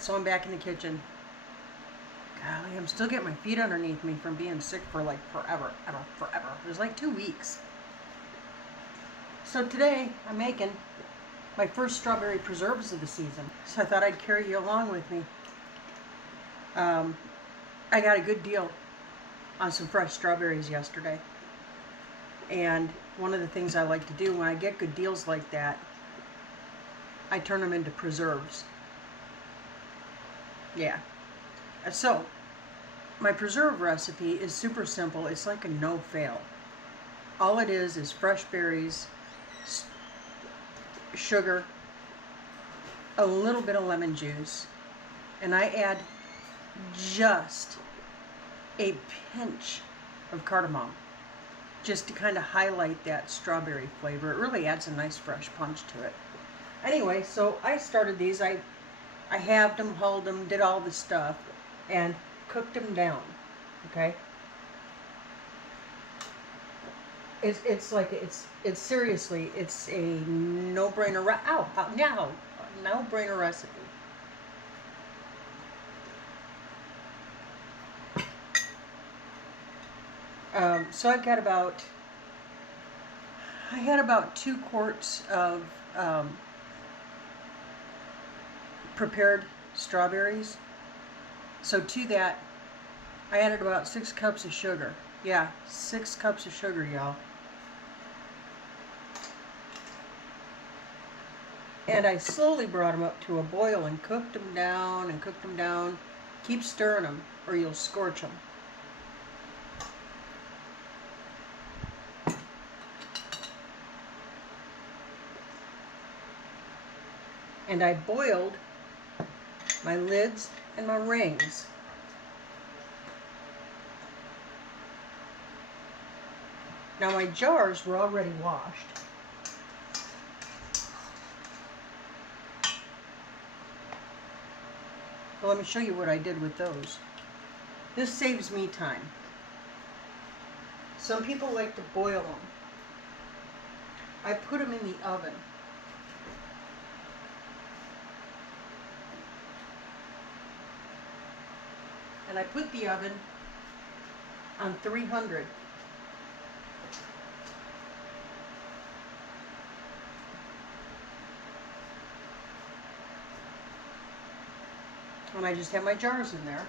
Alright, so I'm back in the kitchen. Golly, I'm still getting my feet underneath me from being sick for like forever. It was like 2 weeks. So today, I'm making my first strawberry preserves of the season. So I thought I'd carry you along with me. I got a good deal on some fresh strawberries yesterday. And one of the things I like to do when I get good deals like that, I turn them into preserves. Yeah. So, my preserve recipe is super simple. It's like a no-fail. All it is fresh berries, sugar, a little bit of lemon juice, and I add just a pinch of cardamom just to kind of highlight that strawberry flavor. It really adds a nice fresh punch to it. Anyway, so I started these. I halved them, hulled them, did all the stuff, and cooked them down. Okay. It's seriously, it's a no-brainer. No-brainer recipe. So I had about 2 quarts of prepared strawberries. So to that, I added about 6 cups of sugar. Yeah, 6 cups of sugar, y'all. And I slowly brought them up to a boil and cooked them down and cooked them down. Keep stirring them or you'll scorch them. And I boiled my lids and my rings. Now my jars were already washed. Well, let me show you what I did with those. This saves me time. Some people like to boil them. I put them in the oven. And I put the oven on 300. And I just have my jars in there.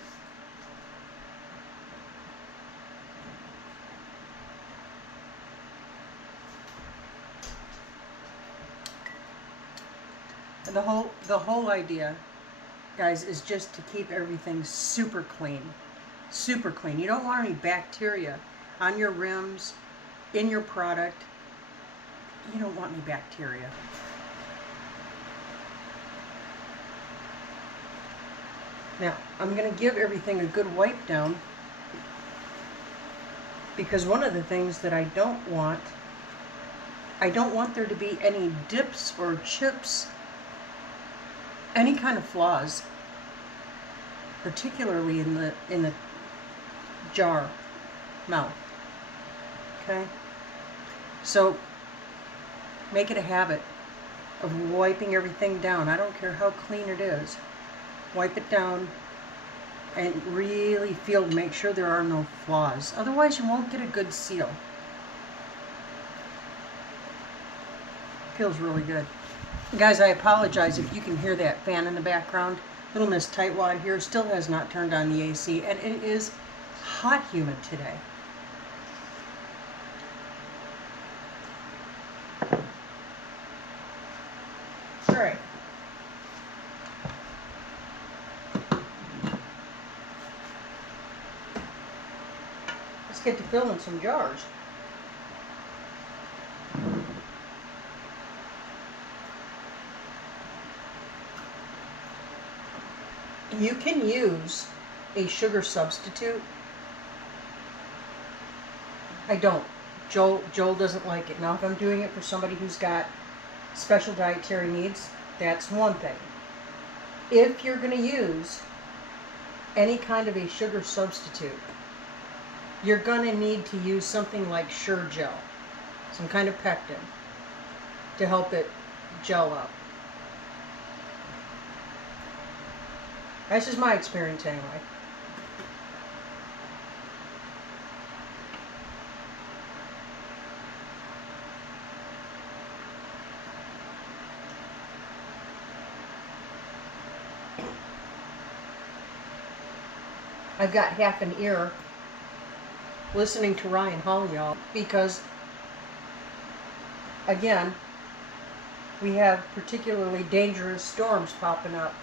And the whole idea, guys, is just to keep everything super clean. Super clean. You don't want any bacteria on your rims, in your product. You don't want any bacteria. Now, I'm going to give everything a good wipe down, because one of the things that I don't want there to be any dips or chips, any kind of flaws, particularly in the jar mouth. Okay? So make it a habit of wiping everything down. I don't care how clean it is. Wipe it down and really feel to make sure there are no flaws. Otherwise you won't get a good seal. Feels really good. Guys, I apologize if you can hear that fan in the background. Little Miss Tightwad here still has not turned on the AC, and it is hot humid today. All right. Let's get to filling some jars. You can use a sugar substitute. I don't. Joel doesn't like it. Now, if I'm doing it for somebody who's got special dietary needs, that's one thing. If you're going to use any kind of a sugar substitute, you're going to need to use something like Sure-Jell, some kind of pectin, to help it gel up. That's just my experience anyway. I've got half an ear listening to Ryan Hall, y'all, because, again, we have particularly dangerous storms popping up.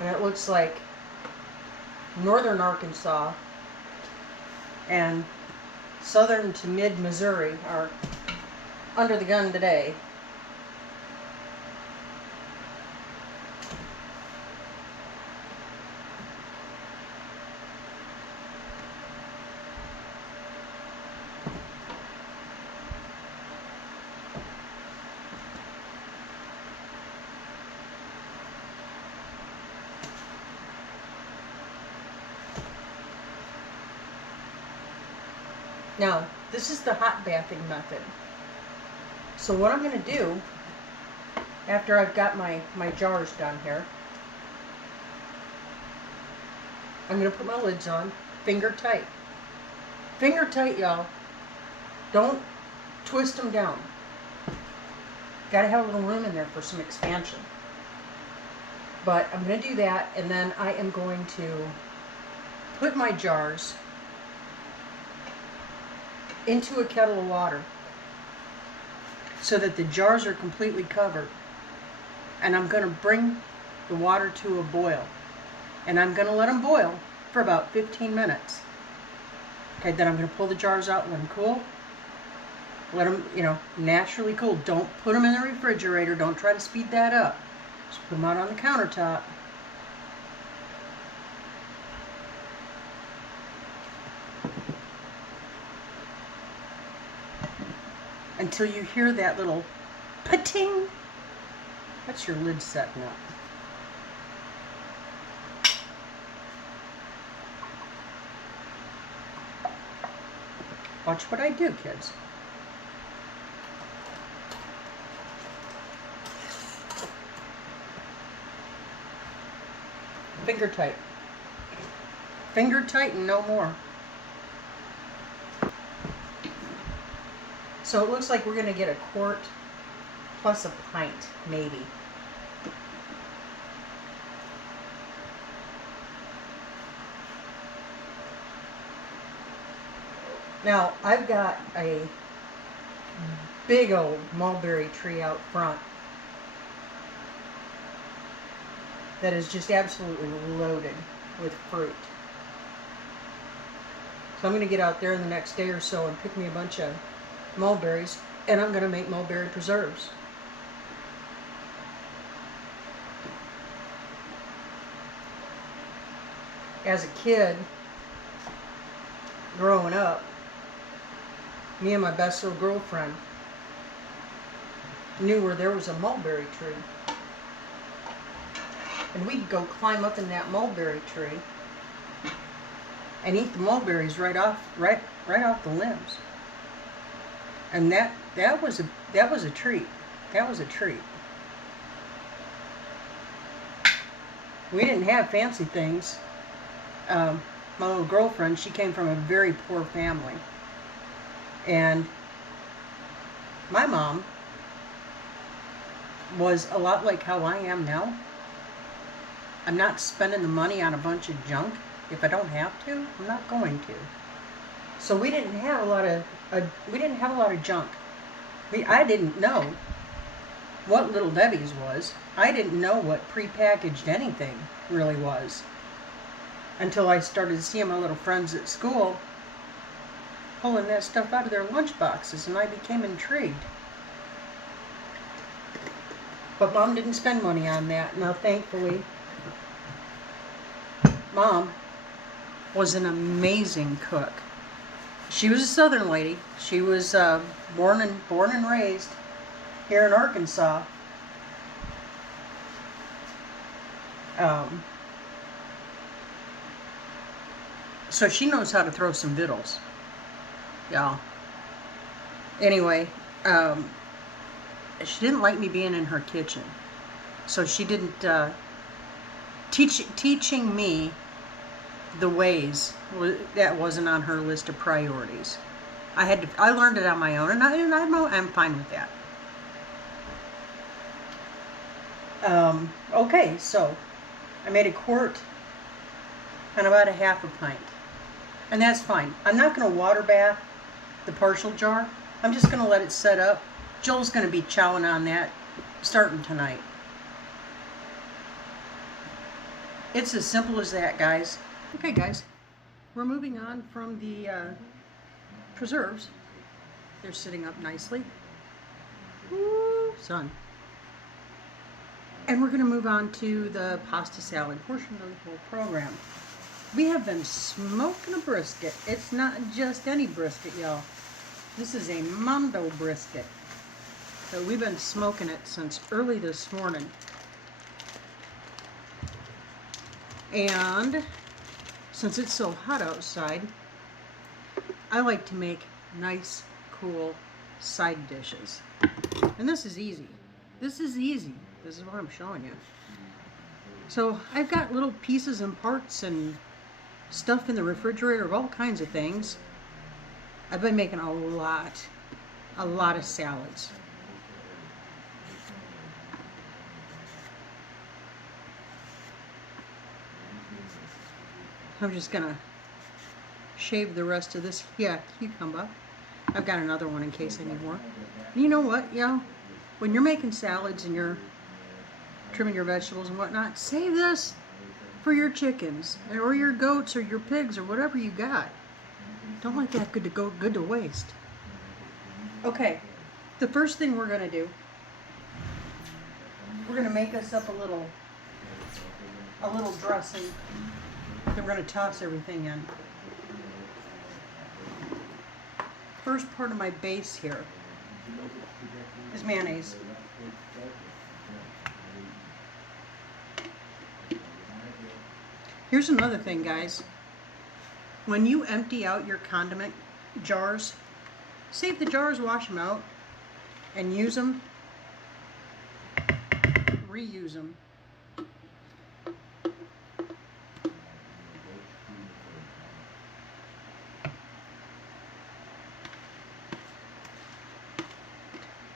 And it looks like northern Arkansas and southern to mid-Missouri are under the gun today. Now, this is the hot bathing method. So what I'm going to do, after I've got my jars done here, I'm going to put my lids on, finger tight. Finger tight, y'all. Don't twist them down. Got to have a little room in there for some expansion. But I'm going to do that, and then I am going to put my jars into a kettle of water so that the jars are completely covered. And I'm going to bring the water to a boil. And I'm going to let them boil for about 15 minutes. Okay, then I'm going to pull the jars out and let them cool. Let them, naturally cool. Don't put them in the refrigerator. Don't try to speed that up. Just put them out on the countertop. Until you hear that little pa-ting. That's your lid setting up. Watch what I do, kids. Finger tight. Finger tight and no more. So it looks like we're going to get a quart plus a pint, maybe. Now, I've got a big old mulberry tree out front that is just absolutely loaded with fruit. So I'm going to get out there in the next day or so and pick me a bunch of mulberries, and I'm going to make mulberry preserves. As a kid, growing up, me and my best little girlfriend knew where there was a mulberry tree. And we'd go climb up in that mulberry tree and eat the mulberries right off the limbs. And that was a treat. That was a treat. We didn't have fancy things. My little girlfriend, she came from a very poor family. And my mom was a lot like how I am now. I'm not spending the money on a bunch of junk. If I don't have to, I'm not going to. So we didn't have a lot of junk. I didn't know what Little Debbie's was. I didn't know what prepackaged anything really was until I started seeing my little friends at school pulling that stuff out of their lunch boxes, and I became intrigued. But Mom didn't spend money on that. Now, thankfully, Mom was an amazing cook. She was a Southern lady. She was born and raised here in Arkansas. So she knows how to throw some victuals. Yeah. Anyway, she didn't like me being in her kitchen. So she didn't, teaching me the ways, that wasn't on her list of priorities. I learned it on my own, and I'm fine with that. Okay, so I made a quart and about a half a pint, and that's fine. I'm not going to water bath the partial jar. I'm just going to let it set up. Joel's going to be chowing on that starting tonight. It's as simple as that, guys. Okay, guys, we're moving on from the preserves. They're sitting up nicely. Woo, sun. And we're going to move on to the pasta salad portion of the whole program. We have been smoking a brisket. It's not just any brisket, y'all. This is a Mondo brisket. So we've been smoking it since early this morning. And since it's so hot outside, I like to make nice, cool side dishes. And this is easy. This is easy. This is what I'm showing you. So I've got little pieces and parts and stuff in the refrigerator of all kinds of things. I've been making a lot of salads. I'm just gonna shave the rest of this. Yeah, cucumber. I've got another one in case I need more. You know what, y'all? When you're making salads and you're trimming your vegetables and whatnot, save this for your chickens or your goats or your pigs or whatever you got. Don't let that good to waste. Okay, the first thing we're gonna do, we're gonna make us up a little dressing. Then we're gonna toss everything in. First part of my base here is mayonnaise. Here's another thing, guys. When you empty out your condiment jars, save the jars, wash them out, and use them, reuse them.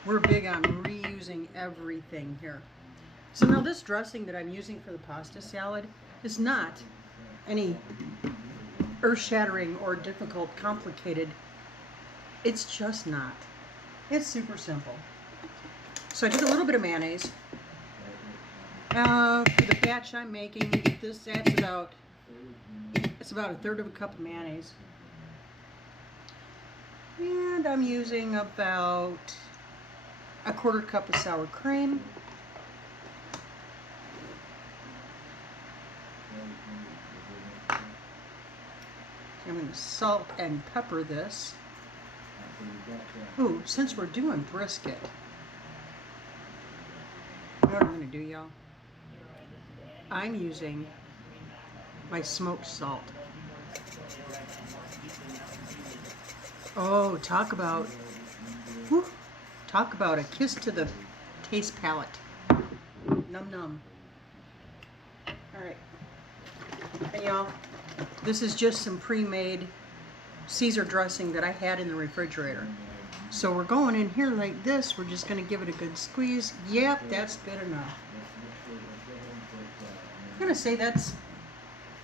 We're big on reusing everything here. So now this dressing that I'm using for the pasta salad is not any earth-shattering or difficult, complicated. It's just not. It's super simple. So I took a little bit of mayonnaise. For the batch I'm making, it's about a third of a cup of mayonnaise. And I'm using about a quarter cup of sour cream. I'm going to salt and pepper this. Ooh, since we're doing brisket, you know what I'm going to do, y'all? I'm using my smoked salt. Oh, talk about a kiss to the taste palate. Num num. All right. And y'all, this is just some pre-made Caesar dressing that I had in the refrigerator. So we're going in here like this. We're just going to give it a good squeeze. Yep, that's good enough. I'm going to say that's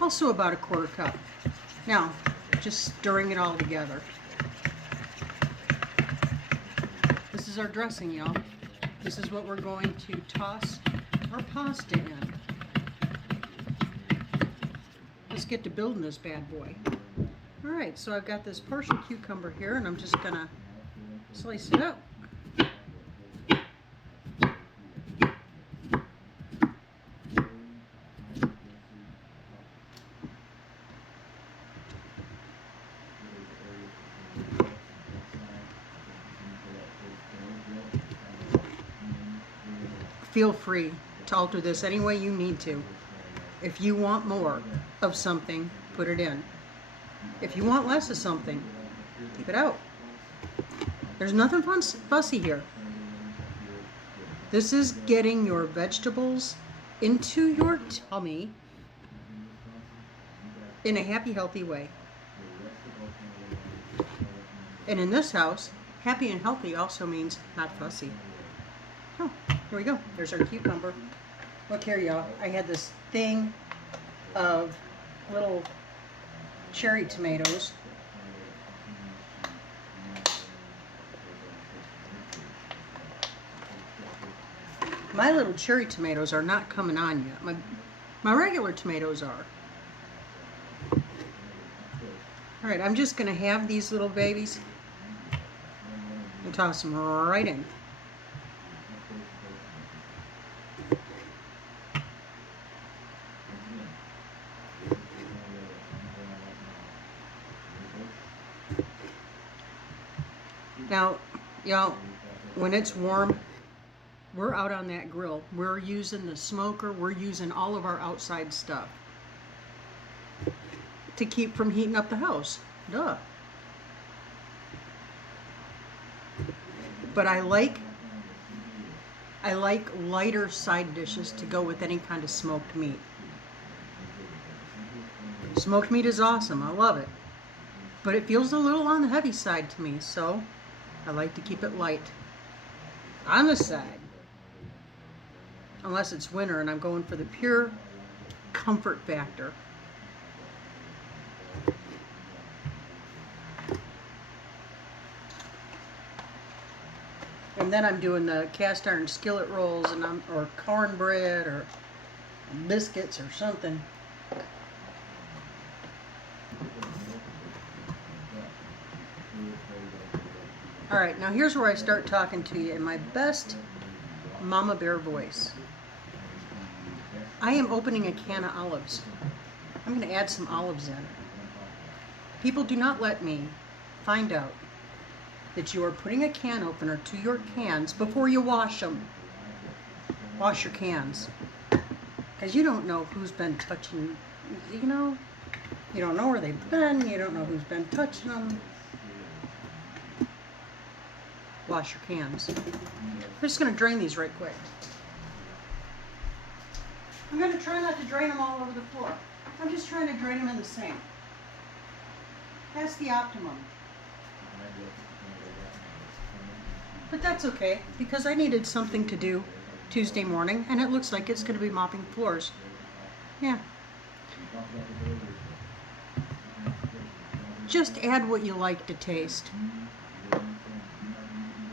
also about a quarter cup. Now, just stirring it all together. This is our dressing, y'all. This is what we're going to toss our pasta in. Let's get to building this bad boy. All right, so I've got this partial cucumber here, and I'm just gonna slice it up. Feel free to alter this any way you need to. If you want more of something, put it in. If you want less of something, keep it out. There's nothing fussy here. This is getting your vegetables into your tummy in a happy, healthy way. And in this house, happy and healthy also means not fussy. Oh, here we go. There's our cucumber. Look here, y'all. I had this thing of little cherry tomatoes. My little cherry tomatoes are not coming on yet. My regular tomatoes are. All right, I'm just going to have these little babies and toss them right in. Now, y'all, when it's warm, we're out on that grill. We're using the smoker. We're using all of our outside stuff to keep from heating up the house. Duh. But I like lighter side dishes to go with any kind of smoked meat. Smoked meat is awesome. I love it. But it feels a little on the heavy side to me, so I like to keep it light on the side. Unless it's winter and I'm going for the pure comfort factor. And then I'm doing the cast iron skillet rolls and or cornbread or biscuits or something. All right, now here's where I start talking to you in my best mama bear voice. I am opening a can of olives. I'm going to add some olives in. People do not let me find out that you are putting a can opener to your cans before you wash them. Wash your cans. Because you don't know who's been touching, you know? You don't know where they've been. You don't know who's been touching them. Wash your cans. I'm just going to drain these right quick. I'm going to try not to drain them all over the floor. I'm just trying to drain them in the sink. That's the optimum. But that's okay, because I needed something to do Tuesday morning, and it looks like it's going to be mopping floors. Yeah. Just add what you like to taste.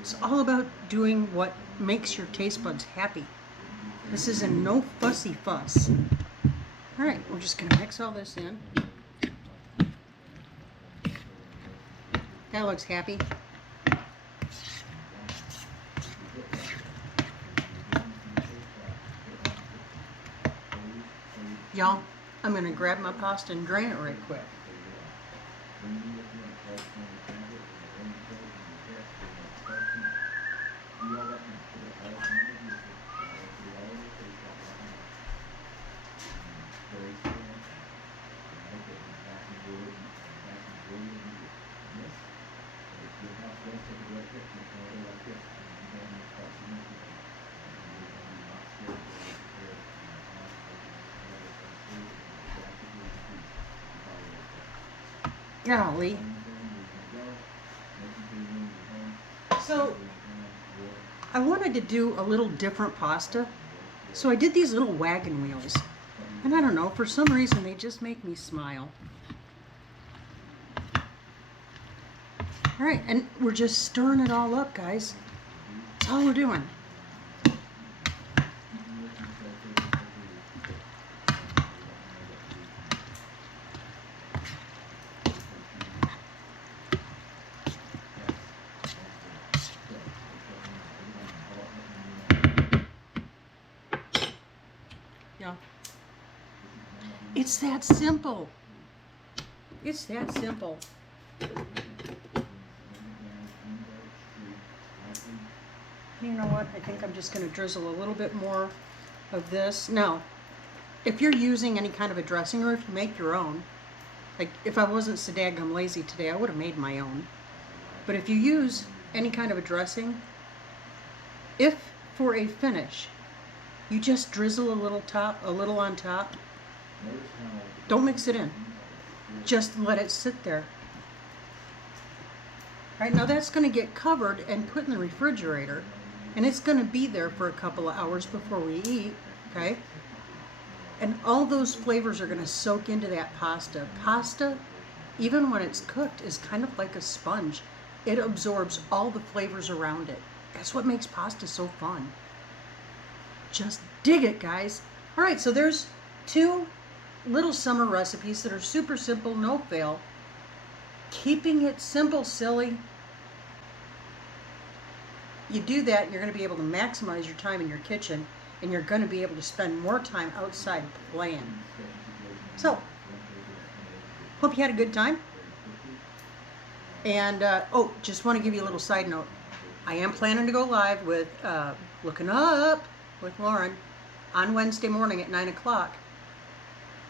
It's all about doing what makes your taste buds happy. This is a no fussy fuss. All right, we're just going to mix all this in. That looks happy. Y'all, I'm going to grab my pasta and drain it right quick. Golly. So, I wanted to do a little different pasta, so I did these little wagon wheels. And I don't know, for some reason they just make me smile. Alright, and we're just stirring it all up, guys. That's all we're doing. Yeah. It's that simple. It's that simple. You know what? I think I'm just going to drizzle a little bit more of this. Now, if you're using any kind of a dressing, or if you make your own, like if I wasn't so daggum lazy today, I would have made my own. But if you use any kind of a dressing, if for a finish, you just drizzle a little on top. Don't mix it in. Just let it sit there. All right, now that's going to get covered and put in the refrigerator, and it's going to be there for a couple of hours before we eat, okay? And all those flavors are going to soak into that pasta. Pasta, even when it's cooked, is kind of like a sponge. It absorbs all the flavors around it. That's what makes pasta so fun. Just dig it, guys. All right, so there's 2 little summer recipes that are super simple, no fail. Keeping it simple, silly. You do that, you're going to be able to maximize your time in your kitchen, and you're going to be able to spend more time outside playing. So, hope you had a good time. And, oh, just want to give you a little side note. I am planning to go live with Looking Up with Lauren on Wednesday morning at 9 o'clock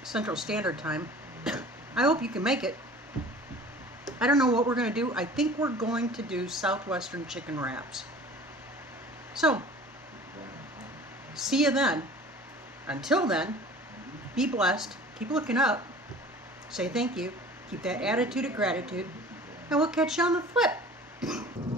Central Standard Time. I hope you can make it. I don't know what we're going to do. I think we're going to do Southwestern chicken wraps. So, see you then. Until then, be blessed. Keep looking up. Say thank you. Keep that attitude of gratitude. And we'll catch you on the flip.